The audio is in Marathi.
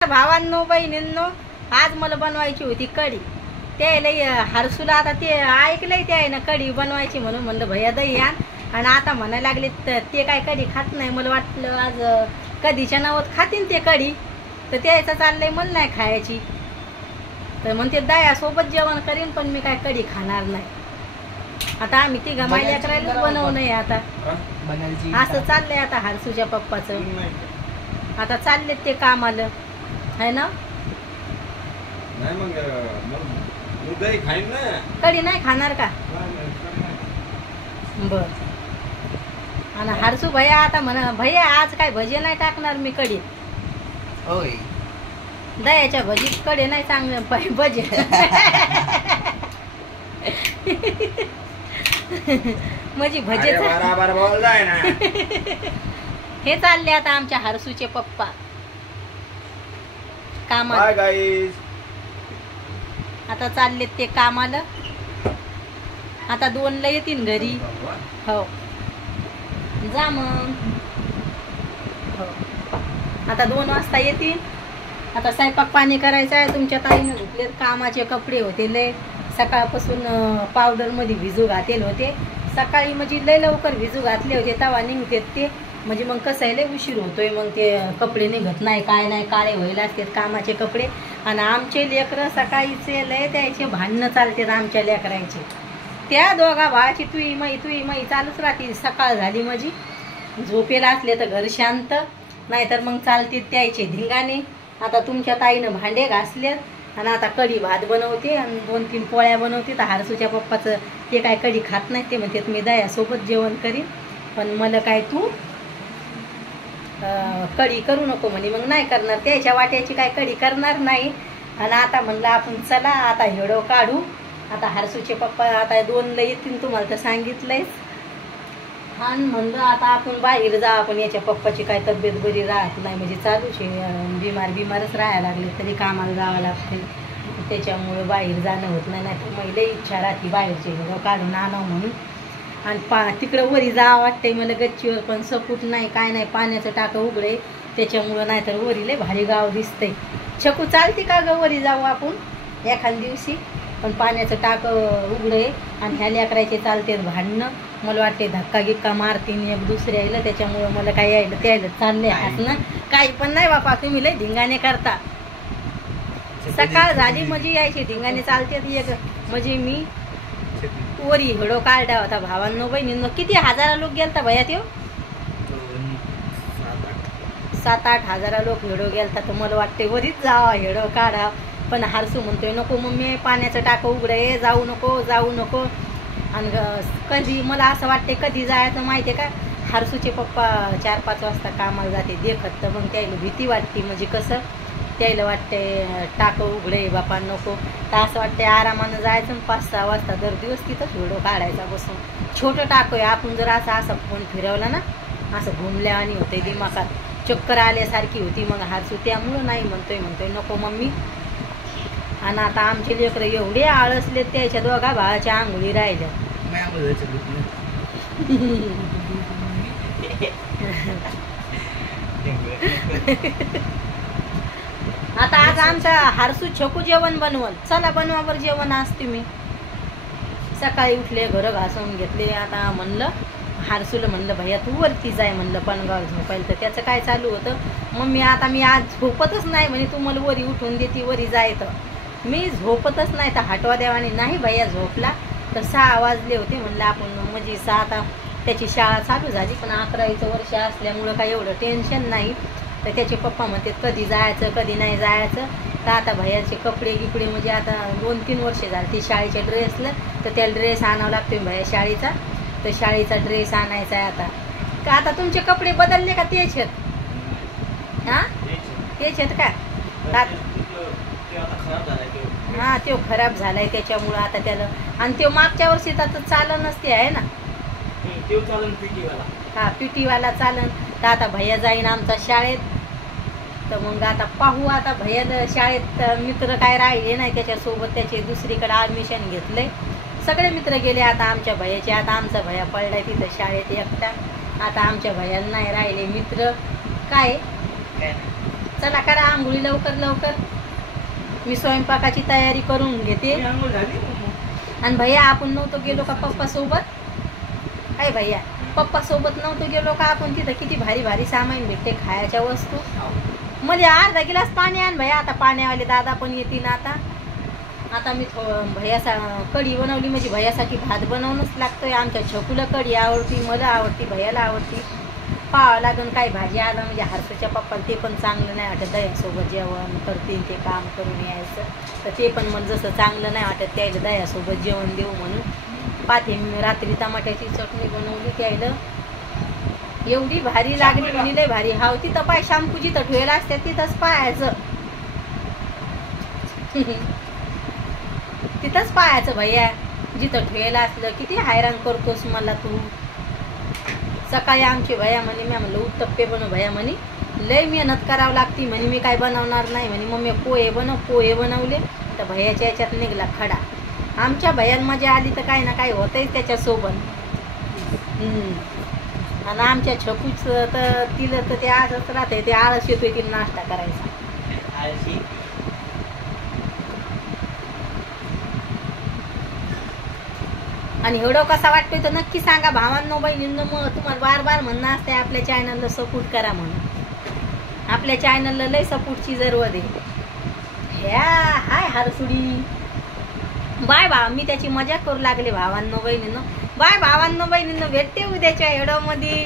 भावांनो बहिणींनो, आज मला बनवायची होती कढी. त्याला हरसूला आता ते ऐकलंय ते आहे ना कढी बनवायची म्हणून म्हणलं भैया दही आण. आणि आता म्हणायला लागले ते काय कढी खात नाही. मला वाटलं आज कधीच्या नावात खातीन ते कढी, तर त्याचं चाललंय मला नाही खायची. तर म्हणते दह्यासोबत जेवण करीन, पण मी काय कढी खाणार नाही. आता आम्ही तिघा माझ्या करायला बनवू नये आता असं चाललंय. आता हरसूच्या पप्पाचं आता चालले ते कामाला है ना. कढी नाही खाणार का? बर. आणि हरसू भैया आता म्हणा भैया आज काय भजी नाही टाकणार मी कढीत. होय, दह्याच्या भजीत कढी नाही चांगलं भजी. म्हणजे भजी हे चालले आता आमच्या हरसूचे पप्पा कामाला. आता चाललेत ते कामाला. आता 2ला येतील घरी. हो जा मग. हो आता 2 वाजता येतील. आता स्वयंपाक पाणी करायचं आहे. तुमच्या ताईनं धुतलेत कामाचे कपडे होते लय सकाळपासून पावडर मध्ये भिजू घातले होते. सकाळी म्हणजे लय लवकर भिजू घातले होते तेव्हा निघतात ते. म्हणजे मग कसं आहे लय उशीर होतोय, मग ते कपडे निघत नाही काय नाही, काळे व्हायला असतात कामाचे कपडे. आणि आमचे लेकरं सकाळीचे लय त्याचे भांडणं चालतात आमच्या लेकरांचे. त्या दोघा भावाची तुई मई चालूच राहते. सकाळ झाली म्हणजे झोपेला असले तर घर शांत, नाहीतर मग चालते त्याचे धिंगाणे. आता तुमच्या ताईनं भांडे घासलेत आणि आता कढी भात बनवते आणि 2-3 पोळ्या बनवते. तर हरसूच्या पप्पाचं ते काय कढी खात नाही. ते म्हणतात मी दह्यासोबत जेवण करीन, पण मला काय तू कढी करू नको म्हणे. मग नाही करणार, त्याच्या वाट्याची काय कढी करणार नाही. आणि आता म्हणलं आपण चला आता हेडो काढू. आता हरसूचे पप्पा आता 2ला येतील तुम्हाला तर सांगितलंयच. आणि म्हणलं आता आपण बाहेर जा. आपण याच्या पप्पाची काय तब्येत बरी राहत नाही, म्हणजे चालूच आहे बिमारच राहायला लागले तरी कामाला जावं लागते. त्याच्यामुळं बाहेर जाणं होत नाही. नाही तर मला इच्छा राहते बाहेरचे हेडो काढून आणावं म्हणून. आणि तिकडं वरी जावं वाटतंय मला गच्चीवर, पण सपूट नाही काय नाही, पाण्याचं टाकं उघडे त्याच्यामुळं. नाही तर वरी लय भारी गाव दिसतंय. छकू चालते का ग वरी जाऊ आपण एखाद दिवशी, पण पाण्याचं टाकं उघडे आणि ह्या लेकरायचे चालते भांडणं. मला वाटते धक्का गिक्का मारतीन एक दुसऱ्या यायला, त्याच्यामुळं मला काय यायला त्यायला चाललंय हसणं. काही पण नाही बापा, तुम्ही लय धिंगाणे करता. सकाळ झाली म्हणजे यायचे धिंगाणे चालते. एक म्हणजे मी वरी हेडो काढला होता भावांनो बहिणींनो. किती 1000 लोक गेलता भैया त्यो? 7-8 हजार लोक हेडो गेलता. तर मला वाटते वरीच जावा हेडो काढा, पण हरसू म्हणतोय नको मम्मी पाण्याचं टाकं उघडे जाऊ नको. आणि कधी मला असं वाटते कधी जायचं माहिती आहे का, हरसूचे पप्पा 4-5 वाजता कामाला जाते देखत. तर मग त्याला भीती वाटते, म्हणजे कसं त्याला वाटते टाकं उघडे बापा नको. तर असं वाटते आरामानं जायचं 5-6 वाजता दर दिवस तिथंच व्हिडिओ काढायचा बसून. छोटं टाकं आहे. आपण जर असं फोन फिरवला ना असं घुमल्या आणि होते दिमागात चक्कर आल्यासारखी होती. मग हरसू त्यामुळं नाही म्हणतोय नको मम्मी. आणि आता आमचे लेकरं एवढे आळसले त्याच्या दोघा भावाच्या आंघोळी राहिल्या. आता आज आमचा हरसू छकू जेवण बनवल. चला बनवावर जेवण आज तुम्ही. सकाळी उठले घर घासून घेतले. आता म्हणलं हरसूला म्हणलं भैया तू वरती जाय म्हणलं पणगाव झोपायला. तर त्याचं काय चालू होतं मम्मी आता मी आज झोपतच नाही म्हणे, तू मला वरी उठून देते वरी जायचं. मी झोपतच नाही. तर हटवा देवाने नाही भैया झोपला. तर 6 वाजले होते म्हणलं आपण म्हणजे 6 आता त्याची शाळा चालू झाली, पण 11वीचं वर्ष असल्यामुळं काय एवढं टेन्शन नाही. तर त्याचे पप्पा म्हणतात कधी जायचं कधी नाही जायचं. तर आता भैयाचे कपडे गिपडे म्हणजे आता 2-3 वर्ष झाली ती शाळेच्या ड्रेसला. तर त्याला ड्रेस आणावं लागतो भैया शाळेचा. तर शाळेचा ड्रेस आणायचा आहे आता. का आता तुमचे कपडे बदलले का तेच आहेत? हां तेच आहेत का? हां तो खराब झालाय त्याच्यामुळं आता त्याला. आणि तो मागच्या वर्षी आता चालन नसते आहे ना. हा पीटीवाला चालन. तर आता भैया जाईन आमचा शाळेत. तर मग आता पाहू. आता भैया शाळेत मित्र काय राहिले नाही त्याच्यासोबत, त्याचे दुसरीकडे ॲडमिशन घेतलंय. सगळे मित्र गेले आता आमच्या भैयाचे. आता आमचा भैया पडलाय तिथं शाळेत एकटा. आता आमच्या भैयाला नाही राहिले मित्र. काय चला करा आंघोळी लवकर लवकर. मी स्वयंपाकाची तयारी करून घेते. आणि भैया आपण नव्हतो गेलो का पप्पा सोबत? काय भैया पप्पा सोबत नव्हतो गेलो का आपण? तिथं किती भारी भारी सामान भेटते खायच्या वस्तू. म्हणजे अर्धा गिलास पाणी आण भैया. आता पाण्यावाले दादा पण येतील. आता मी भैयासा कढी बनवली म्हणजे भैयासाठी भात बनवणंच लागतोय. आमच्या छकुला कढी आवडती, मला आवडती, भैयाला आवडती. पाहावं लागून काही भाजी आलं म्हणजे हर्षूच्या पप्पाला ते पण चांगलं नाही वाटत. दह्यासोबत जेवण करतील ते काम करून यायचं तर ते पण मला जसं चांगलं नाही वाटत त्याला दह्यासोबत जेवण देऊ म्हणून पाहते. मी रात्री टमाट्याची चटणी बनवली त्याला एवढी भारी लागली म्हणे लय भारी. हाव तिथं पाय शॅम्पू जिथं ठेवायला असते तिथंच पाहायचं. तिथंच पाहायचं भैया जिथं ठेवायला असलं. किती हैराण करतोस मला तू. सकाळी आमची भैया म्हणे मी म्हणलं उत्तप्पे बनव. भैया म्हणे लय मेहनत करावं लागती म्हणे मी काय बनवणार नाही म्हणे. मग मी पोहे बनवले तर भैयाच्या याच्यात निघला खडा. आमच्या भैयान मजा आली तर काही ना काही होतंय त्याच्यासोबत. आणि आमच्या छकूच तर तिला तर ते आळसच राहते. ते आळस येतोय तिला नाश्ता करायचा. आणि व्हिडिओ कसा वाटतोय तर नक्की सांगा भावांनो बहिणींनो. मग तुम्हाला बार बार म्हणणं असते आपल्या चॅनलला सपोर्ट करा म्हणून. आपल्या चॅनलला लय सपोर्टची जरूरत आहे. ह्या हाय हरसुडी बाय भाव. मी त्याची मजा करू लागले भावांनो बहिणींनो. बाय भावांनो बहिणींनो. भेटते उद्याच्या व्हिडिओ मध्ये.